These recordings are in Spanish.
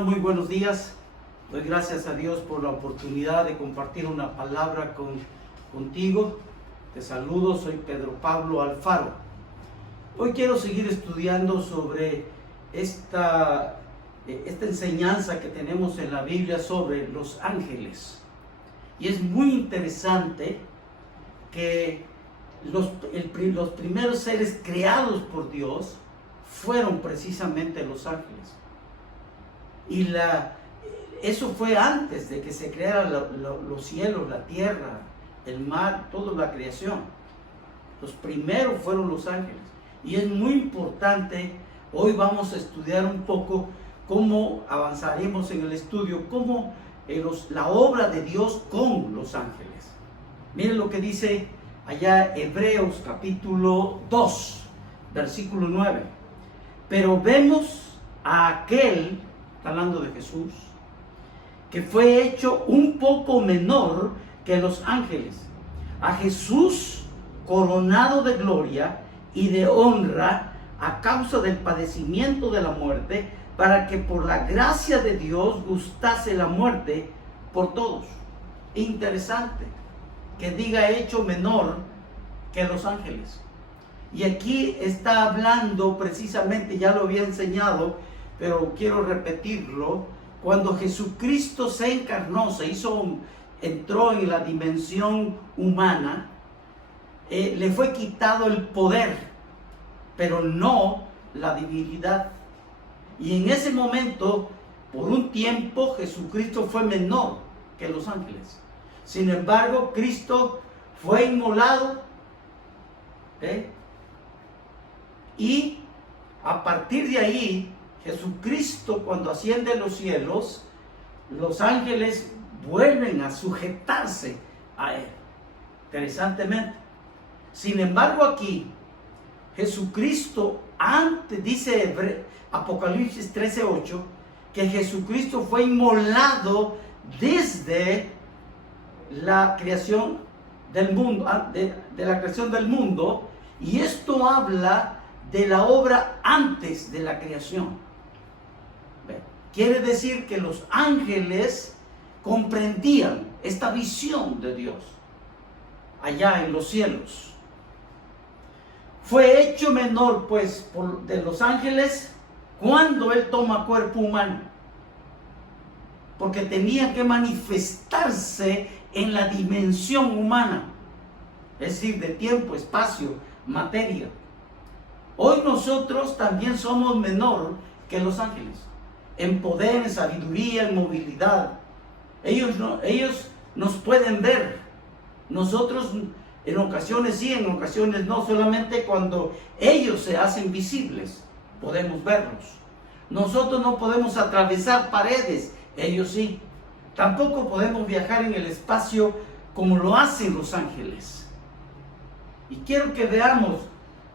hermanos, muy buenos días. Doy gracias a Dios por la oportunidad de compartir una palabra contigo. Te saludo, soy Pedro Pablo Alfaro. Hoy quiero seguir estudiando sobre esta enseñanza que tenemos en la Biblia sobre los ángeles. Y es muy interesante que los primeros seres creados por Dios fueron precisamente los ángeles. Y eso fue antes de que se crearan los cielos, la tierra, el mar, toda la creación. Los primeros fueron los ángeles. Y es muy importante, hoy vamos a estudiar un poco cómo avanzaremos en el estudio, cómo la obra de Dios con los ángeles. Miren lo que dice allá Hebreos capítulo 2, versículo 9. Pero vemos a aquel, está hablando de Jesús, que fue hecho un poco menor que los ángeles. A Jesús coronado de gloria y de honra a causa del padecimiento de la muerte, para que por la gracia de Dios gustase la muerte por todos. Interesante que diga hecho menor que los ángeles. Y aquí está hablando precisamente, ya lo había enseñado, pero quiero repetirlo. Cuando Jesucristo se encarnó, entró en la dimensión humana, le fue quitado el poder, pero no la divinidad. Y en ese momento, por un tiempo, Jesucristo fue menor que los ángeles. Sin embargo, Cristo fue inmolado, y a partir de ahí, Jesucristo, cuando asciende a los cielos, los ángeles vuelven a sujetarse a Él. Interesantemente. Sin embargo, aquí, Jesucristo, antes, dice Apocalipsis 13:8, que Jesucristo fue inmolado desde la creación del mundo, de la creación del mundo, y esto habla de la obra antes de la creación. Quiere decir que los ángeles comprendían esta visión de Dios allá en los cielos. Fue hecho menor, pues, de los ángeles cuando Él toma cuerpo humano, porque tenía que manifestarse en la dimensión humana, es decir, de tiempo, espacio, materia. Hoy nosotros también somos menor que los ángeles, en poder, en sabiduría, en movilidad. Ellos nos pueden ver. Nosotros en ocasiones sí, en ocasiones no. Solamente cuando ellos se hacen visibles podemos verlos. Nosotros no podemos atravesar paredes, ellos sí. Tampoco podemos viajar en el espacio como lo hacen los ángeles. Y quiero que veamos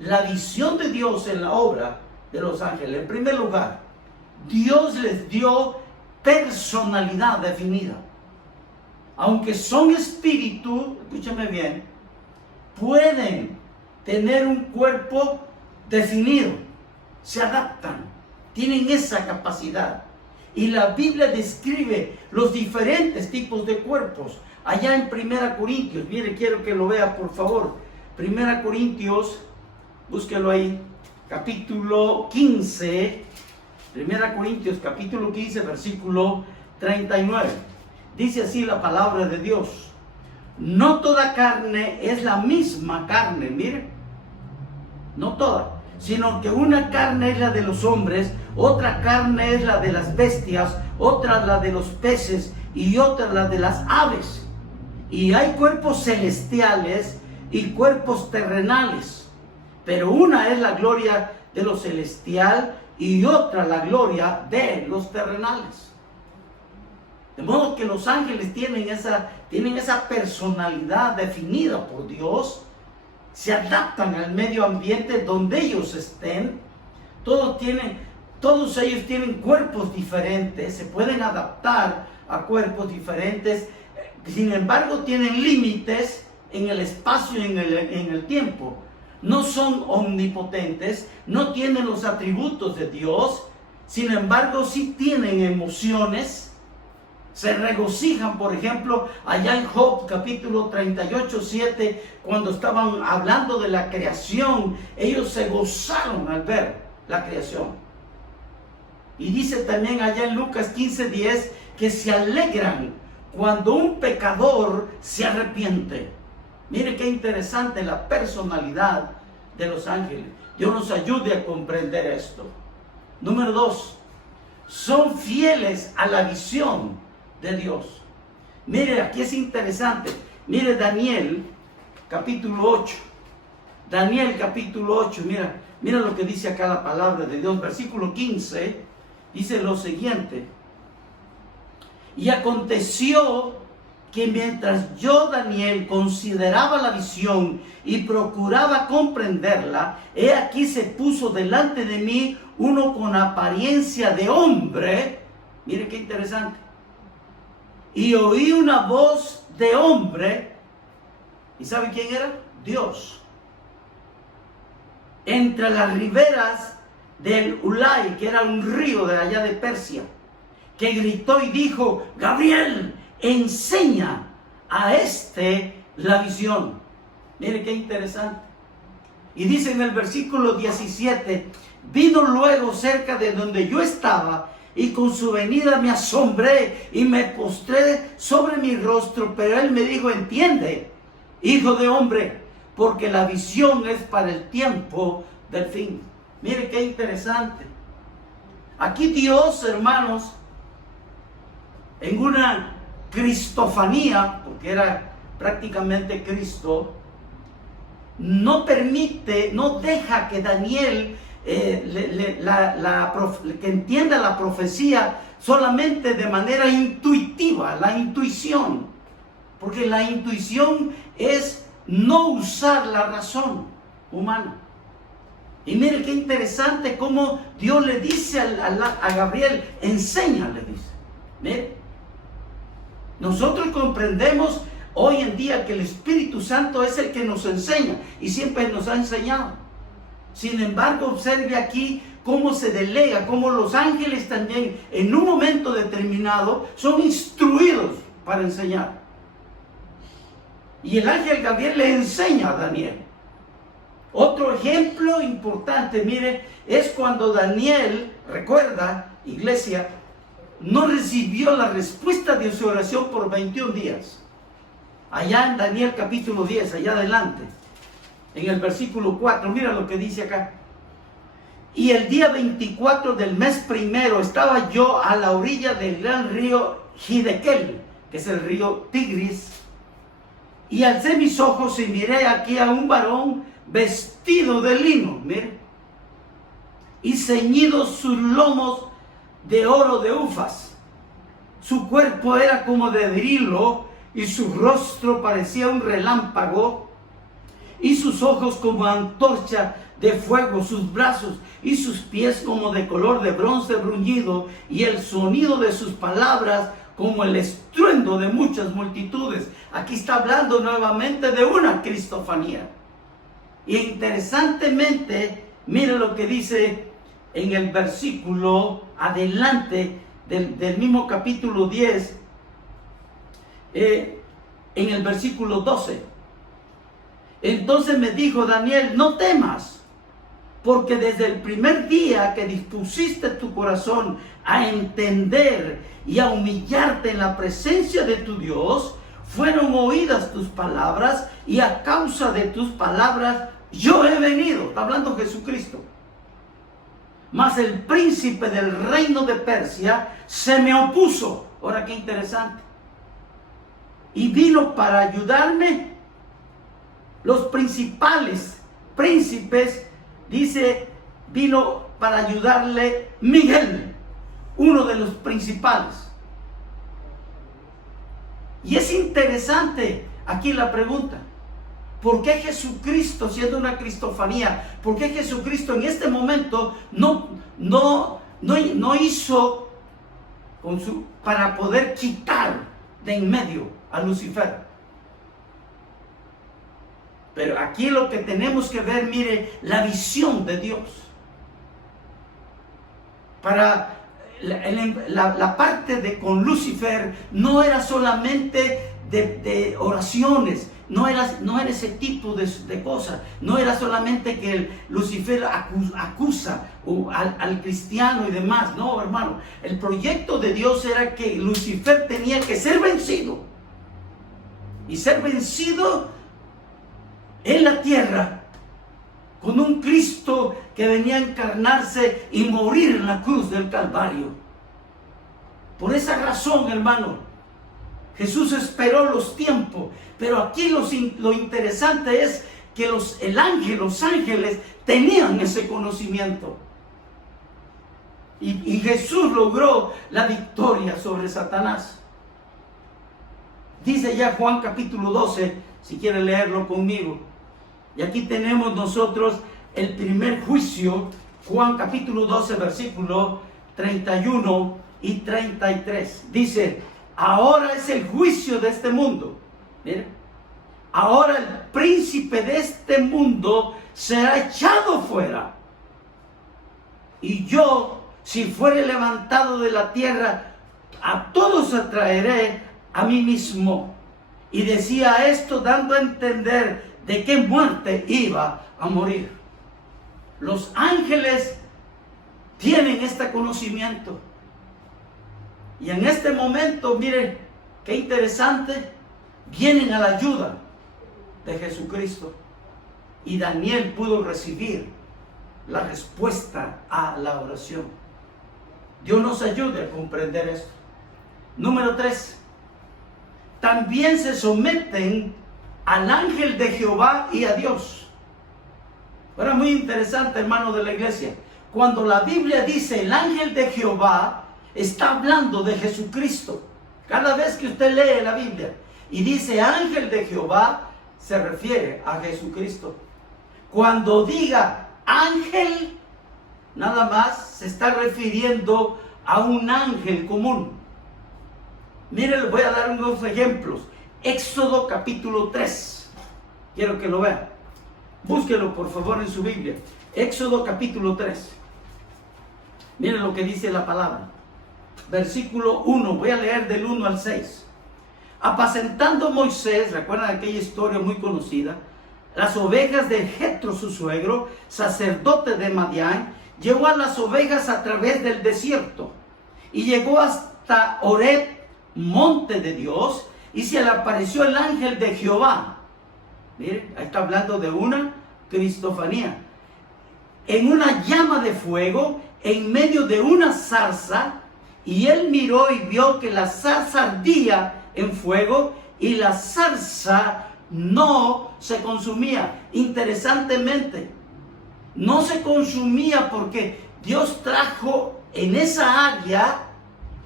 la visión de Dios en la obra de los ángeles. En primer lugar, Dios les dio personalidad definida. Aunque son espíritu, escúchame bien, pueden tener un cuerpo definido, se adaptan, tienen esa capacidad. Y la Biblia describe los diferentes tipos de cuerpos. Allá en 1 Corintios, mire, quiero que lo vea por favor. 1 Corintios, búsquelo ahí, capítulo 15, 1 Corintios capítulo 15, versículo 39. Dice así la palabra de Dios: no toda carne es la misma carne, mire, no toda, sino que una carne es la de los hombres, otra carne es la de las bestias, otra la de los peces y otra la de las aves. Y hay cuerpos celestiales y cuerpos terrenales, pero una es la gloria de lo celestial y otra la gloria de los terrenales. De modo que los ángeles tienen esa personalidad definida por Dios, se adaptan al medio ambiente donde ellos estén. Todos ellos tienen cuerpos diferentes, se pueden adaptar a cuerpos diferentes. Sin embargo, tienen límites en el espacio y en el tiempo. No son omnipotentes, no tienen los atributos de Dios. Sin embargo, sí tienen emociones, se regocijan. Por ejemplo, allá en Job capítulo 38, 7, cuando estaban hablando de la creación, ellos se gozaron al ver la creación. Y dice también allá en Lucas 15, 10, que se alegran cuando un pecador se arrepiente. Mire qué interesante la personalidad de los ángeles. Dios nos ayude a comprender esto. Número 2, son fieles a la visión de Dios. Mire, aquí es interesante. Mire Daniel capítulo 8. Daniel capítulo 8, mira lo que dice acá la palabra de Dios. Versículo 15, dice lo siguiente. Y aconteció que mientras yo, Daniel, consideraba la visión y procuraba comprenderla, he aquí se puso delante de mí uno con apariencia de hombre. Mire qué interesante. Y oí una voz de hombre. ¿Y sabe quién era? Dios. Entre las riberas del Ulai, que era un río de allá de Persia, que gritó y dijo: Gabriel, enseña a la visión. Mire qué interesante. Y dice en el versículo 17: vino luego cerca de donde yo estaba, y con su venida me asombré y me postré sobre mi rostro. Pero él me dijo: entiende, hijo de hombre, porque la visión es para el tiempo del fin. Mire qué interesante. Aquí Dios, hermanos, en una cristofanía, porque era prácticamente Cristo, no permite, no deja que Daniel que entienda la profecía solamente de manera intuitiva, la intuición, porque la intuición es no usar la razón humana. Y mire qué interesante cómo Dios le dice a Gabriel: enseña, le dice. Mire, nosotros comprendemos hoy en día que el Espíritu Santo es el que nos enseña y siempre nos ha enseñado. Sin embargo, observe aquí cómo se delega, cómo los ángeles también en un momento determinado son instruidos para enseñar. Y el ángel Gabriel le enseña a Daniel. Otro ejemplo importante, mire, es cuando Daniel, recuerda, iglesia, no recibió la respuesta de su oración por 21 días. Allá en Daniel capítulo 10, allá adelante, en el versículo 4, mira lo que dice acá. Y el día 24 del mes primero estaba yo a la orilla del gran río Hidekel, que es el río Tigris, y alcé mis ojos y miré aquí a un varón vestido de lino, mire, y ceñidos sus lomos de oro de Ufaz. Su cuerpo era como de berilo y su rostro parecía un relámpago, y sus ojos como antorcha de fuego, sus brazos y sus pies como de color de bronce bruñido, y el sonido de sus palabras como el estruendo de muchas multitudes. Aquí está hablando nuevamente de una cristofanía. Y interesantemente, mire lo que dice en el versículo adelante del mismo capítulo 10, en el versículo 12. Entonces me dijo Daniel: no temas, porque desde el primer día que dispusiste tu corazón a entender y a humillarte en la presencia de tu Dios, fueron oídas tus palabras, y a causa de tus palabras yo he venido. Está hablando Jesucristo. Mas el príncipe del reino de Persia se me opuso. Ahora qué interesante. Y vino para ayudarme. Los principales príncipes, dice, vino para ayudarle Miguel, uno de los principales. Y es interesante aquí la pregunta: ¿por qué Jesucristo, siendo una cristofanía, por qué Jesucristo en este momento no hizo para poder quitar de en medio a Lucifer? Pero aquí lo que tenemos que ver, mire, la visión de Dios. para la parte de con Lucifer no era solamente de oraciones, no era ese tipo de cosas, no era solamente que Lucifer acusa al cristiano y demás, no, hermano. El proyecto de Dios era que Lucifer tenía que ser vencido, y ser vencido en la tierra con un Cristo que venía a encarnarse y morir en la cruz del Calvario. Por esa razón, hermano, Jesús esperó los tiempos. Pero aquí lo interesante es que los ángeles tenían ese conocimiento. Y Jesús logró la victoria sobre Satanás. Dice ya Juan capítulo 12, si quiere leerlo conmigo. Y aquí tenemos nosotros el primer juicio, Juan capítulo 12, versículo 31 y 33. Dice: ahora es el juicio de este mundo. Miren, ahora el príncipe de este mundo será echado fuera. Y yo, si fuere levantado de la tierra, a todos atraeré a mí mismo. Y decía esto dando a entender de qué muerte iba a morir. Los ángeles tienen este conocimiento. Y en este momento, miren, qué interesante, vienen a la ayuda de Jesucristo. Y Daniel pudo recibir la respuesta a la oración. Dios nos ayude a comprender esto. Número 3. También se someten al ángel de Jehová y a Dios. Ahora, muy interesante, hermano de la iglesia. Cuando la Biblia dice el ángel de Jehová, está hablando de Jesucristo. Cada vez que usted lee la Biblia y dice ángel de Jehová, se refiere a Jesucristo. Cuando diga ángel, nada más se está refiriendo a un ángel común. Miren, les voy a dar unos ejemplos. Éxodo capítulo 3. Quiero que lo vean. Búsquelo por favor en su Biblia. Éxodo capítulo 3. Miren lo que dice la palabra. Versículo 1. Voy a leer del 1 al 6. Apacentando Moisés, recuerdan aquella historia muy conocida, las ovejas de Jetro su suegro, sacerdote de Madián, llevó a las ovejas a través del desierto y llegó hasta Horeb, monte de Dios, y se le apareció el ángel de Jehová. Miren, ahí está hablando de una cristofanía. En una llama de fuego, en medio de una zarza, y él miró y vio que la zarza ardía en fuego y la zarza no se consumía. Interesantemente, no se consumía porque Dios trajo en esa área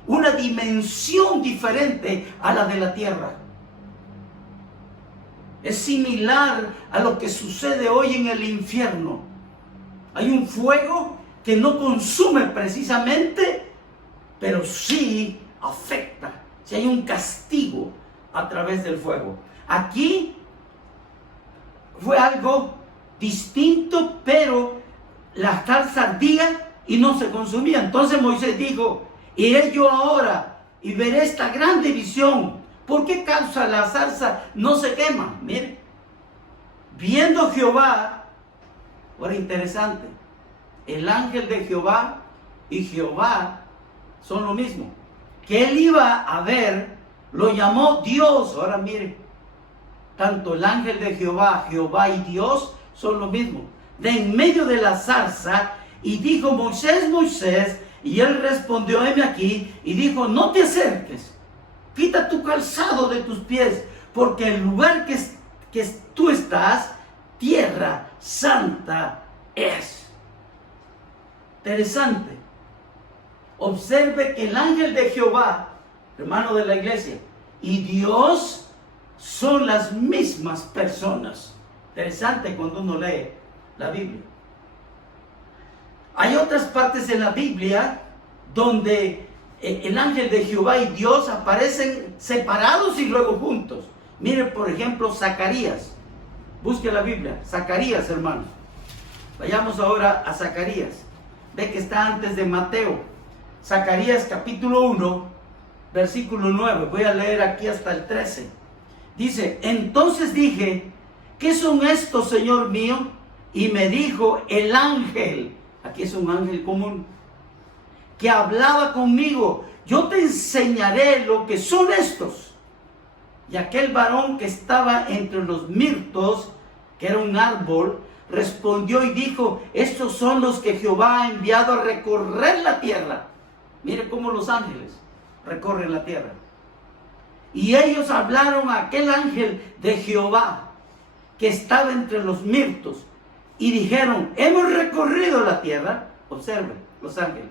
una dimensión diferente a la de la tierra. Es similar a lo que sucede hoy en el infierno. Hay un fuego que no consume precisamente, pero sí afecta. Si hay un castigo a través del fuego. Aquí fue algo distinto, pero la zarza ardía y no se consumía. Entonces Moisés dijo: iré yo ahora y veré esta gran división. ¿Por qué causa la zarza no se quema? Mire, viendo Jehová, ahora interesante, el ángel de Jehová y Jehová son lo mismo. Que él iba a ver, lo llamó Dios. Ahora mire, tanto el ángel de Jehová, Jehová y Dios son lo mismo. De en medio de la zarza, y dijo: Moisés, Moisés. Y él respondió: heme aquí. Y dijo: no te acerques, quita tu calzado de tus pies, porque el lugar que tú estás, tierra santa es. Interesante. Observe que el ángel de Jehová, hermano de la iglesia, y Dios son las mismas personas. Interesante cuando uno lee la Biblia. Hay otras partes en la Biblia donde el ángel de Jehová y Dios aparecen separados y luego juntos. Mire, por ejemplo, Zacarías. Busque la Biblia. Zacarías, hermanos. Vayamos ahora a Zacarías. Ve que está antes de Mateo. Zacarías capítulo 1, versículo 9. Voy a leer aquí hasta el 13. Dice: entonces dije, ¿qué son estos, Señor mío? Y me dijo el ángel, aquí es un ángel común, que hablaba conmigo: yo te enseñaré lo que son estos. Y aquel varón que estaba entre los mirtos, que era un árbol, respondió y dijo: estos son los que Jehová ha enviado a recorrer la tierra. Mire cómo los ángeles recorren la tierra. Y ellos hablaron a aquel ángel de Jehová que estaba entre los mirtos y dijeron: hemos recorrido la tierra. Observen, los ángeles.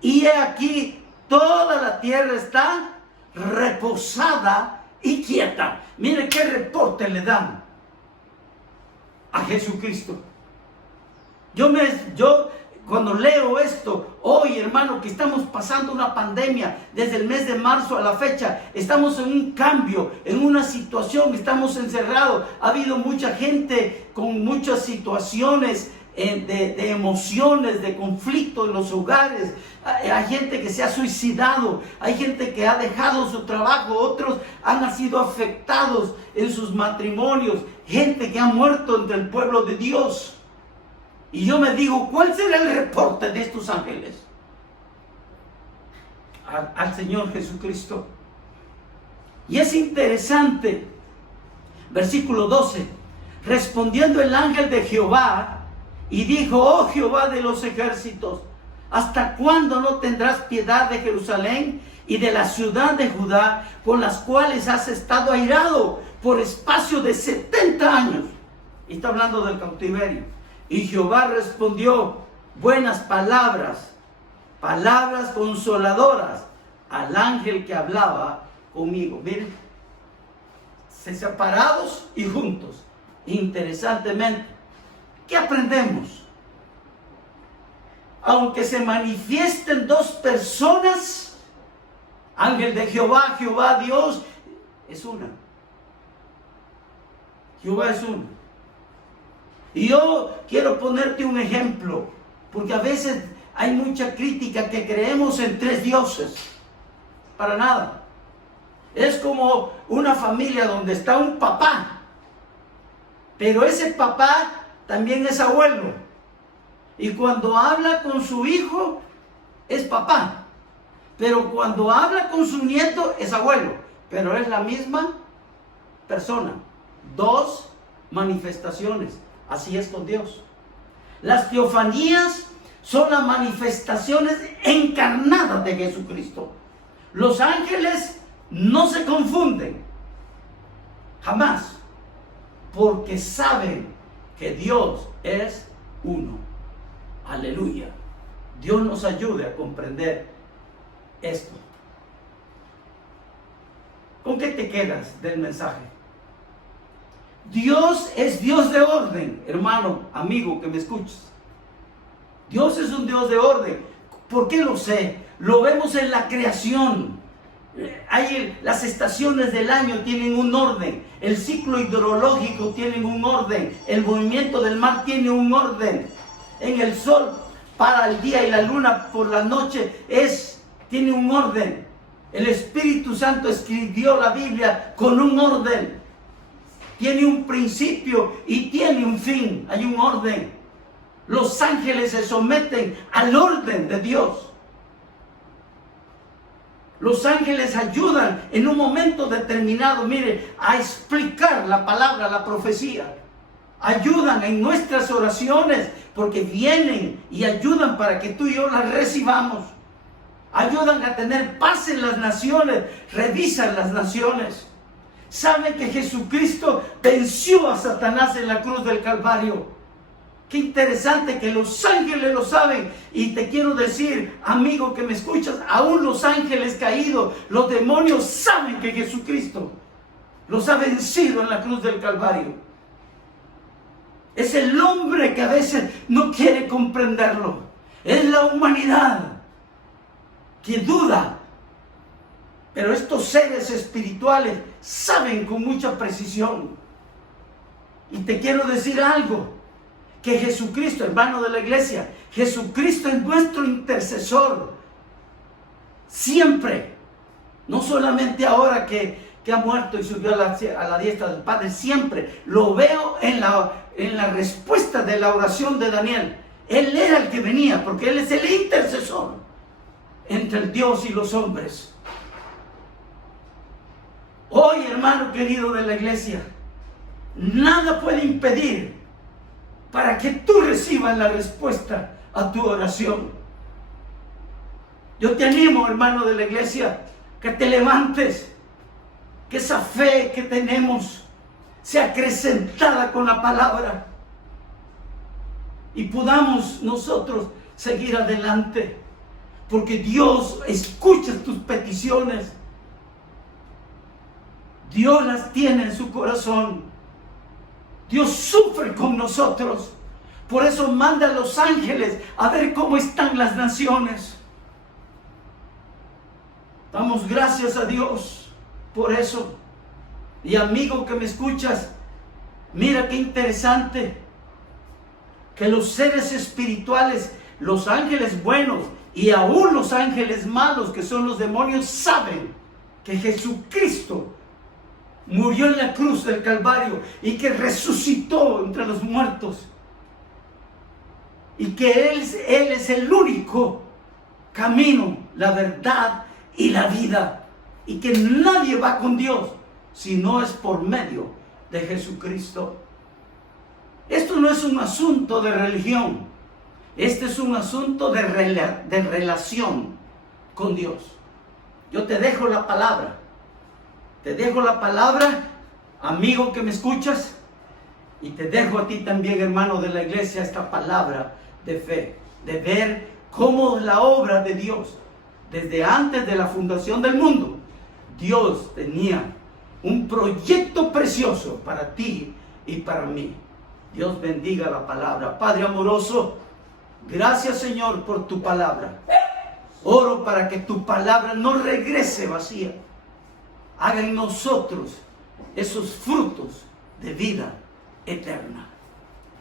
Y he aquí, toda la tierra está reposada y quieta. Mire qué reporte le dan a Jesucristo. Yo cuando leo esto, hoy, hermano, que estamos pasando una pandemia desde el mes de marzo a la fecha, estamos en un cambio, en una situación, estamos encerrados. Ha habido mucha gente con muchas situaciones de emociones, de conflicto en los hogares. Hay gente que se ha suicidado, hay gente que ha dejado su trabajo, otros han sido afectados en sus matrimonios, gente que ha muerto entre el pueblo de Dios. Y yo me digo, ¿cuál será el reporte de estos ángeles al Señor Jesucristo? Y es interesante, versículo 12, respondiendo el ángel de Jehová, y dijo: oh Jehová de los ejércitos, ¿hasta cuándo no tendrás piedad de Jerusalén y de la ciudad de Judá, con las cuales has estado airado por espacio de 70 años? Y está hablando del cautiverio. Y Jehová respondió buenas palabras, palabras consoladoras al ángel que hablaba conmigo. Miren, separados y juntos. Interesantemente, ¿qué aprendemos? Aunque se manifiesten dos personas, ángel de Jehová, Jehová Dios, es una. Jehová es uno. Y yo quiero ponerte un ejemplo, porque a veces hay mucha crítica que creemos en tres dioses. Para nada. Es como una familia donde está un papá, pero ese papá también es abuelo. Y cuando habla con su hijo, es papá. Pero cuando habla con su nieto, es abuelo. Pero es la misma persona. Dos manifestaciones. Así es con Dios. Las teofanías son las manifestaciones encarnadas de Jesucristo. Los ángeles no se confunden. Jamás. Porque saben que Dios es uno. Aleluya. Dios nos ayude a comprender esto. ¿Con qué te quedas del mensaje? Dios es Dios de orden, hermano, amigo que me escuchas. Dios es un Dios de orden. ¿Por qué lo sé? Lo vemos en la creación. Las estaciones del año tienen un orden. El ciclo hidrológico tiene un orden. El movimiento del mar tiene un orden. En el sol para el día y la luna por la noche tiene un orden. El Espíritu Santo escribió la Biblia con un orden. Tiene un principio y tiene un fin. Hay un orden. Los ángeles se someten al orden de Dios. Los ángeles ayudan en un momento determinado, mire, a explicar la palabra, la profecía. Ayudan en nuestras oraciones porque vienen y ayudan para que tú y yo las recibamos. Ayudan a tener paz en las naciones. Revisan las naciones. Saben que Jesucristo venció a Satanás en la cruz del Calvario. Qué interesante que los ángeles lo saben. Y te quiero decir, amigo que me escuchas, aún los ángeles caídos, los demonios saben que Jesucristo los ha vencido en la cruz del Calvario. Es el hombre que a veces no quiere comprenderlo. Es la humanidad que duda. Pero estos seres espirituales saben con mucha precisión. Y te quiero decir algo. que Jesucristo, hermano de la iglesia, Jesucristo es nuestro intercesor. Siempre. No solamente ahora que ha muerto y subió a la diestra del Padre. Siempre lo veo en la respuesta de la oración de Daniel. Él era el que venía, porque Él es el intercesor entre el Dios y los hombres. Hoy, hermano querido de la iglesia, nada puede impedir para que tú recibas la respuesta a tu oración. Yo te animo, hermano de la iglesia, que te levantes, que esa fe que tenemos sea acrecentada con la palabra y podamos nosotros seguir adelante, porque Dios escucha tus peticiones. Dios las tiene en su corazón. Dios sufre con nosotros. Por eso manda a los ángeles a ver cómo están las naciones. Damos gracias a Dios por eso. Y amigo que me escuchas, mira qué interesante que los seres espirituales, los ángeles buenos y aún los ángeles malos, que son los demonios, saben que Jesucristo murió en la cruz del Calvario y que resucitó entre los muertos, y que Él es el único camino, la verdad y la vida, y que nadie va con Dios si no es por medio de Jesucristo. Esto no es un asunto de religión, este es un asunto de relación con Dios. Yo te dejo la palabra. Te dejo la palabra, amigo que me escuchas, y te dejo a ti también, hermano de la iglesia, esta palabra de fe, de ver cómo la obra de Dios, desde antes de la fundación del mundo, Dios tenía un proyecto precioso para ti y para mí. Dios bendiga la palabra. Padre amoroso, gracias, Señor, por tu palabra. Oro para que tu palabra no regrese vacía. Haga en nosotros esos frutos de vida eterna.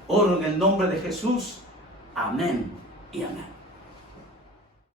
Oro en el nombre de Jesús. Amén y amén.